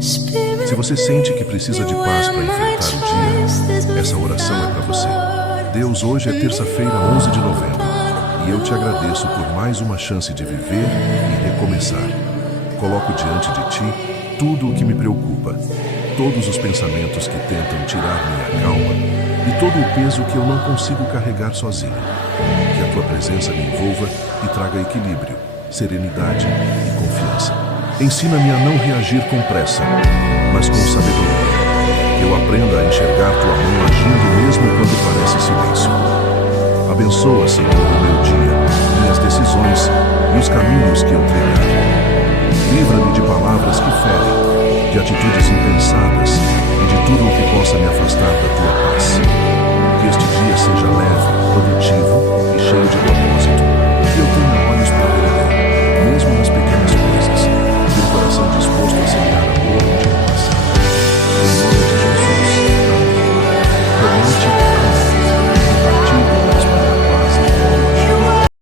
Se você sente que precisa de paz para enfrentar o dia, essa oração é para você. Deus, hoje é terça-feira, 11 de novembro, e eu te agradeço por mais uma chance de viver e recomeçar. Coloco diante de ti tudo o que me preocupa, todos os pensamentos que tentam tirar minha calma e todo o peso que eu não consigo carregar sozinho. Que a tua presença me envolva e traga equilíbrio, serenidade e confiança. Ensina-me a não reagir com pressa, mas com sabedoria. Que eu aprenda a enxergar tua mão agindo mesmo quando parece silêncio. Abençoa, Senhor, o meu dia, minhas decisões e os caminhos que eu trilhar. Livra-me de palavras que ferem, de atitudes impensadas e de tudo o que possa me afastar da tua paz. Que este dia seja leve, produtivo e cheio de